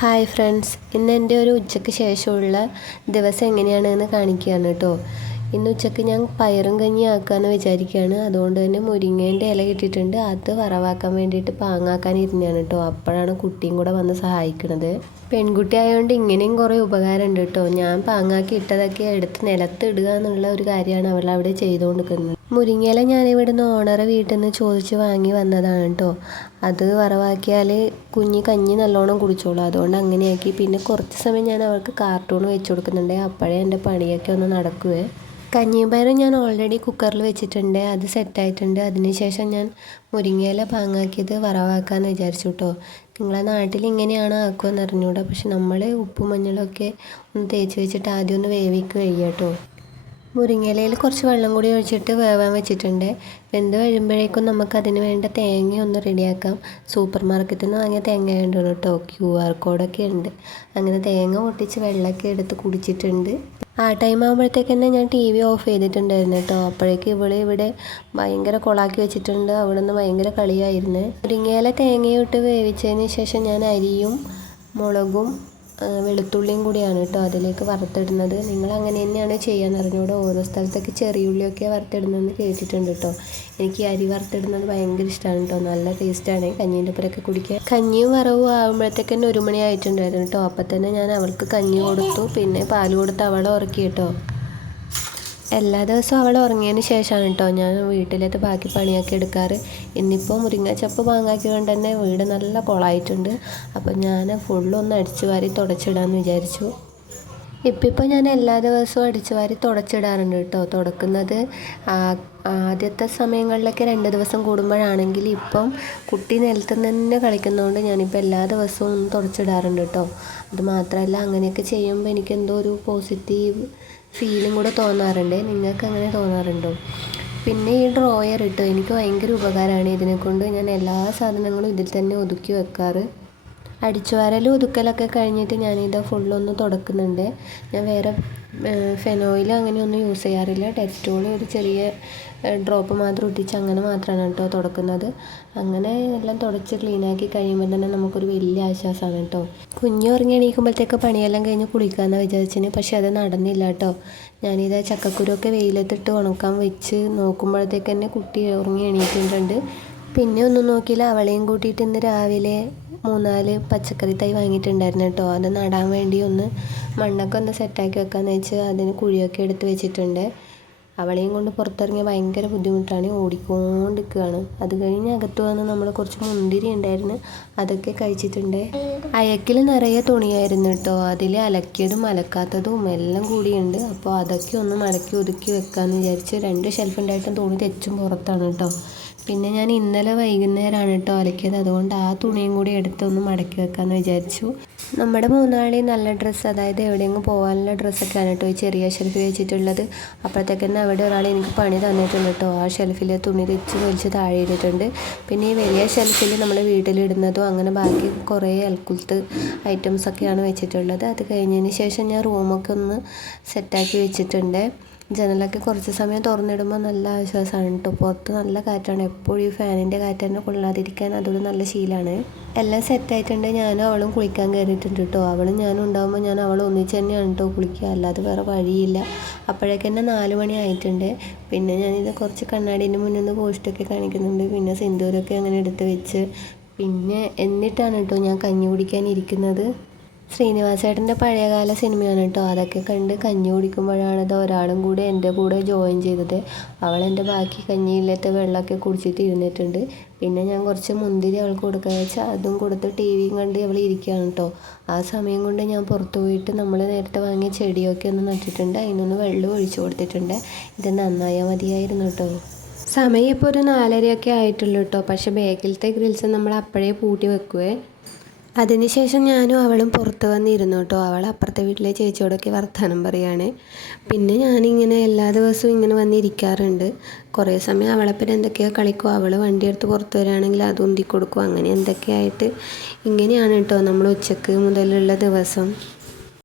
Hi friends, ഇന്ന് എൻ്റെ ഒരു ഉച്ചയ്ക്ക് ശേഷമുള്ള ദിവസം എങ്ങനെയാണെന്ന് കാണിക്കുകയാണ് കേട്ടോ. ഇന്ന് ഉച്ചയ്ക്ക് ഞാൻ പയറും കഞ്ഞി ആക്കാമെന്ന് വിചാരിക്കുകയാണ്. അതുകൊണ്ട് തന്നെ മുരിങ്ങേൻ്റെ ഇല കിട്ടിയിട്ടുണ്ട്. അത് വറവാക്കാൻ വേണ്ടിയിട്ട് പാങ്ങാക്കാൻ ഇരുന്നതാണ് കേട്ടോ. അപ്പോഴാണ് കുട്ടിയും കൂടെ വന്ന് സഹായിക്കുന്നത്. പെൺകുട്ടി ആയതുകൊണ്ട് ഇങ്ങനെയും കുറേ ഉപകാരമുണ്ട് കേട്ടോ. ഞാൻ പാങ്ങാക്കി ഇട്ടതൊക്കെ എടുത്ത് നിലത്തിടുക എന്നുള്ള ഒരു കാര്യമാണ് അവൾ അവിടെ ചെയ്തുകൊണ്ടിരിക്കുന്നത്. മുരിങ്ങയില ഞാനിവിടുന്ന് ഓണറെ വീട്ടിൽ നിന്ന് ചോദിച്ച് വാങ്ങി വന്നതാണ് കേട്ടോ. അത് വറവാക്കിയാൽ കുഞ്ഞി കഞ്ഞി നല്ലോണം കുടിച്ചോളൂ. അതുകൊണ്ട് അങ്ങനെയാക്കി. പിന്നെ കുറച്ച് സമയം ഞാൻ അവൾക്ക് കാർട്ടൂൺ വെച്ച് കൊടുക്കുന്നുണ്ട്. അപ്പോഴേ എൻ്റെ പണിയൊക്കെ ഒന്ന് നടക്കുവേ. കഞ്ഞിയും പയറും ഞാൻ ഓൾറെഡി കുക്കറിൽ വെച്ചിട്ടുണ്ട്. അത് സെറ്റായിട്ടുണ്ട്. അതിനുശേഷം ഞാൻ മുരിങ്ങയില പാങ്ങാക്കിയത് വറവാക്കാമെന്ന് വിചാരിച്ചു കേട്ടോ. നിങ്ങളെ നാട്ടിൽ ഇങ്ങനെയാണ് ആക്കുമെന്ന് അറിഞ്ഞൂടാ. പക്ഷെ നമ്മൾ ഉപ്പും മഞ്ഞളൊക്കെ ഒന്ന് തേച്ച് വെച്ചിട്ട് ആദ്യം ഒന്ന് വേവിക്കുക കേട്ടോ. മുരിങ്ങയിലയിൽ കുറച്ച് വെള്ളം കൂടി ഒഴിച്ചിട്ട് വേവാൻ വെച്ചിട്ടുണ്ട്. വെന്ത് വരുമ്പോഴേക്കും നമുക്കതിന് വേണ്ട തേങ്ങ ഒന്ന് റെഡിയാക്കാം. സൂപ്പർ മാർക്കറ്റിൽ നിന്ന് വാങ്ങിയ തേങ്ങ വേണ്ടല്ലോ കേട്ടോ. QR കോഡൊക്കെ ഉണ്ട്. അങ്ങനെ തേങ്ങ പൊട്ടിച്ച് വെള്ളമൊക്കെ എടുത്ത് കുടിച്ചിട്ടുണ്ട്. ആ ടൈം ആകുമ്പോഴത്തേക്ക് തന്നെ ഞാൻ TV ഓഫ് ചെയ്തിട്ടുണ്ടായിരുന്നു കേട്ടോ. അപ്പോഴേക്ക് ഇവിടെ ഭയങ്കര കൊളാക്കി വെച്ചിട്ടുണ്ട്. അവിടെ നിന്ന് ഭയങ്കര കളിയായിരുന്നു. മുരിങ്ങയില തേങ്ങയും ഇട്ട് വേവിച്ചതിന് ശേഷം ഞാൻ അരിയും മുളകും വെളുത്തുള്ളിയും കൂടിയാണ് കേട്ടോ അതിലേക്ക് വറുത്തിടുന്നത്. നിങ്ങൾ അങ്ങനെ തന്നെയാണ് ചെയ്യാൻ അറിഞ്ഞൂടെ. ഓരോ സ്ഥലത്തൊക്കെ ചെറിയ ഉള്ളിയൊക്കെ വറുത്തിടുന്നതെന്ന് കേട്ടിട്ടുണ്ട് കേട്ടോ. എനിക്ക് അരി വറുത്തിടുന്നത് ഭയങ്കര ഇഷ്ടമാണ് കേട്ടോ. നല്ല ടേസ്റ്റാണ് കഞ്ഞീൻ്റെ ഒപ്പരൊക്കെ കുടിക്കാൻ. കഞ്ഞിയും വറവും ആകുമ്പോഴത്തേക്ക് തന്നെ 1 മണി ആയിട്ടുണ്ടായിരുന്നു കേട്ടോ. അപ്പം തന്നെ ഞാൻ അവൾക്ക് കഞ്ഞി കൊടുത്തു. പിന്നെ പാല് കൊടുത്ത് അവളെ ഉറക്കി കേട്ടോ. എല്ലാ ദിവസവും അവൾ ഉറങ്ങിയതിന് ശേഷമാണ് കേട്ടോ ഞാൻ വീട്ടിലത്തെ ബാക്കി പണിയൊക്കെ എടുക്കാറ്. ഇന്നിപ്പോൾ മുരിങ്ങച്ചപ്പ് പാങ്ങാക്കി കൊണ്ട് തന്നെ വീട് നല്ല കുളമായിട്ടുണ്ട്. അപ്പോൾ ഞാൻ ഫുള്ളൊന്ന് അടിച്ചു വാരി തുടച്ചിടാമെന്ന് വിചാരിച്ചു. ഇപ്പോൾ ഞാൻ എല്ലാ ദിവസവും അടിച്ചു വാരി തുടച്ചിടാറുണ്ട് കേട്ടോ. തുടക്കുന്നത് ആദ്യത്തെ സമയങ്ങളിലൊക്കെ 2 ദിവസം കൂടുമ്പോഴാണെങ്കിൽ ഇപ്പം കുട്ടി നിലത്ത് തന്നെ കളിക്കുന്നതുകൊണ്ട് ഞാനിപ്പോൾ എല്ലാ ദിവസവും ഒന്ന് തുടച്ചിടാറുണ്ട് കേട്ടോ. അത് മാത്രമല്ല അങ്ങനെയൊക്കെ ചെയ്യുമ്പോൾ എനിക്കെന്തോ ഒരു പോസിറ്റീവ് ഫീലും കൂടെ തോന്നാറുണ്ട്. നിങ്ങൾക്ക് അങ്ങനെ തോന്നാറുണ്ടോ? പിന്നെ ഈ ഡ്രോയർ ഇട്ടോ എനിക്ക് ഭയങ്കര ഉപകാരമാണ്. ഇതിനെക്കൊണ്ട് ഞാൻ എല്ലാ സാധനങ്ങളും ഇതിൽ തന്നെ ഒതുക്കി വെക്കാറ്. അടിച്ചുവാരലും ഒതുക്കലൊക്കെ കഴിഞ്ഞിട്ട് ഞാനിത് ഫുള്ളൊന്ന് തുടക്കുന്നുണ്ട്. ഞാൻ വേറെ ഫെനോയിൽ അങ്ങനെയൊന്നും യൂസ് ചെയ്യാറില്ല. ഡെറ്റോൾ ഒരു ചെറിയ ഡ്രോപ്പ് മാത്രം ഒട്ടിച്ച് അങ്ങനെ മാത്രമാണ് കേട്ടോ തുടക്കുന്നത്. അങ്ങനെ എല്ലാം തുടച്ച് ക്ലീനാക്കി കഴിയുമ്പോൾ തന്നെ നമുക്കൊരു വലിയ ആശ്വാസമാണ് കേട്ടോ. കുഞ്ഞ് ഉറങ്ങി എണീക്കുമ്പോഴത്തേക്ക് പണിയെല്ലാം കഴിഞ്ഞ് കുളിക്കാമെന്ന് വിചാരിച്ചിന്. പക്ഷെ അത് നടന്നില്ല കേട്ടോ. ഞാനിത് ചക്കക്കുരുവൊക്കെ വെയിലത്തിട്ട് ഉണക്കാൻ വെച്ച് നോക്കുമ്പോഴത്തേക്ക് തന്നെ കുട്ടി ഉറങ്ങി എണീറ്റിട്ടുണ്ട്. പിന്നെ ഒന്നും നോക്കിയില്ല. അവളെയും കൂട്ടിയിട്ട് ഇന്ന് രാവിലെ 3-4 പച്ചക്കറി തൈ വാങ്ങിയിട്ടുണ്ടായിരുന്നു കേട്ടോ. അത് നടാൻ വേണ്ടി ഒന്ന് മണ്ണൊക്കെ ഒന്ന് സെറ്റാക്കി വെക്കാമെന്ന് വെച്ച് അതിന് കുഴിയൊക്കെ എടുത്ത് വെച്ചിട്ടുണ്ട്. അവളെയും കൊണ്ട് പുറത്തിറങ്ങിയ ഭയങ്കര ബുദ്ധിമുട്ടാണ്. ഓടിക്കൊണ്ടിരിക്കുകയാണ്. അത് കഴിഞ്ഞ് അകത്ത് വന്ന് നമ്മൾ കുറച്ച് മുന്തിരി ഉണ്ടായിരുന്നു, അതൊക്കെ കഴിച്ചിട്ടുണ്ട്. അയക്കിൽ നിറയെ തുണിയായിരുന്നു കേട്ടോ. അതിൽ അലക്കിയതും അലക്കാത്തതും എല്ലാം കൂടിയുണ്ട്. അപ്പോൾ അതൊക്കെ ഒന്ന് മടക്കി ഒതുക്കി വെക്കാമെന്ന് വിചാരിച്ച് 2 ഷെൽഫ് ഉണ്ടായിട്ടും തുണി തെച്ചും പുറത്താണ് കേട്ടോ. പിന്നെ ഞാൻ ഇന്നലെ വൈകുന്നേരമാണ് കേട്ടോ അലക്കിയത്. അതുകൊണ്ട് ആ തുണിയും കൂടി എടുത്തൊന്ന് മടക്കി വെക്കാമെന്ന് വിചാരിച്ചു. നമ്മുടെ മൂന്നാളെയും നല്ല ഡ്രസ്സ്, അതായത് എവിടെയെങ്കിലും പോകാനുള്ള ഡ്രസ്സൊക്കെയാണ് കേട്ടോ ഈ ചെറിയ ഷെൽഫിൽ വെച്ചിട്ടുള്ളത്. അപ്പോഴത്തേക്ക് തന്നെ അവിടെ ഒരാൾ എനിക്ക് പണി തന്നിട്ടുണ്ട് കേട്ടോ. ആ ഷെൽഫിൽ തുണി വലിച്ച് താഴെ ഇട്ടിട്ടുണ്ട്. പിന്നെ ഈ വലിയ ഷെൽഫിൽ നമ്മൾ വീട്ടിലിടുന്നതും അങ്ങനെ ബാക്കി കുറേ അൽക്കുലത്ത് ഐറ്റംസൊക്കെയാണ് വെച്ചിട്ടുള്ളത്. അത് കഴിഞ്ഞതിന് ശേഷം ഞാൻ റൂമൊക്കെ ഒന്ന് സെറ്റാക്കി വെച്ചിട്ടുണ്ട്. ജനലൊക്കെ കുറച്ച് സമയം തുറന്നിടുമ്പോൾ നല്ല ആശ്വാസമാണ് കേട്ടോ. പുറത്ത് നല്ല കാറ്റാണ്. എപ്പോഴും ഈ ഫാനിൻ്റെ കാറ്റ് തന്നെ കൊള്ളാതിരിക്കാൻ അതൊരു നല്ല ശീലമാണ്. എല്ലാം സെറ്റായിട്ടുണ്ട്. ഞാനും അവളും കുളിക്കാൻ കയറിയിട്ടുണ്ട് കേട്ടോ. അവളും ഞാനും ഉണ്ടാകുമ്പോൾ ഞാൻ അവൾ ഒന്നിച്ച് തന്നെയാണ് കേട്ടോ കുളിക്കുക, അല്ലാതെ വേറെ വഴിയില്ല. അപ്പോഴേക്ക് തന്നെ 4 മണി ആയിട്ടുണ്ട്. പിന്നെ ഞാനിത് കുറച്ച് കണ്ണാടീൻ്റെ മുന്നിൽ നിന്ന് പോസ്റ്റൊക്കെ കാണിക്കുന്നുണ്ട്. പിന്നെ സിന്ദൂരൊക്കെ അങ്ങനെ എടുത്ത് വെച്ച് പിന്നെ എന്നിട്ടാണ് കേട്ടോ ഞാൻ കഞ്ഞി കുടിക്കാനിരിക്കുന്നത്. ശ്രീനിവാസേട്ടൻ്റെ പഴയകാല സിനിമയാണ് കേട്ടോ. അതൊക്കെ കണ്ട് കഞ്ഞി കുടിക്കുമ്പോഴാണത് ഒരാളും കൂടെ എൻ്റെ കൂടെ ജോയിൻ ചെയ്തത്. അവളെൻ്റെ ബാക്കി കഞ്ഞിയിലത്തെ വെള്ളമൊക്കെ കുടിച്ചിട്ട് ഇരുന്നിട്ടുണ്ട്. പിന്നെ ഞാൻ കുറച്ച് മുന്തിരി അവൾക്ക് കൊടുക്കാൻ വെച്ചാൽ അതും കൊടുത്ത് TVയും കണ്ട് അവൾ ഇരിക്കുകയാണ് കേട്ടോ. ആ സമയം കൊണ്ട് ഞാൻ പുറത്ത് പോയിട്ട് നമ്മൾ നേരത്തെ വാങ്ങിയ ചെടിയൊക്കെ ഒന്ന് നട്ടിട്ടുണ്ട്. അതിനൊന്ന് വെള്ളം ഒഴിച്ചു കൊടുത്തിട്ടുണ്ട്. ഇത് നന്നായാൽ മതിയായിരുന്നു കേട്ടോ. സമയം ഇപ്പോൾ ഒരു 4:30 ആയിട്ടുള്ളൂ കേട്ടോ. പക്ഷേ ബാക്കിലത്തെ ഗ്രിൽസ് നമ്മൾ അപ്പോഴേ പൂട്ടി വെക്കുവേ. അതിനുശേഷം ഞാനും അവളും പുറത്ത് വന്നിരുന്നു കേട്ടോ. അവൾ അപ്പുറത്തെ വീട്ടിലെ ചേച്ചിയോടൊക്കെ വർത്തമാനം പറയുകയാണ്. പിന്നെ ഞാനിങ്ങനെ എല്ലാ ദിവസവും ഇങ്ങനെ വന്നിരിക്കാറുണ്ട്. കുറേ സമയം അവളെപ്പറ്റി എന്തൊക്കെയോ കളിക്കും. അവൾ വണ്ടിയെടുത്ത് പുറത്ത് വരികയാണെങ്കിൽ അത് ഉന്തി കൊടുക്കും. അങ്ങനെ എന്തൊക്കെയായിട്ട് ഇങ്ങനെയാണ് കേട്ടോ നമ്മൾ ഉച്ചക്ക് മുതലുള്ള ദിവസം.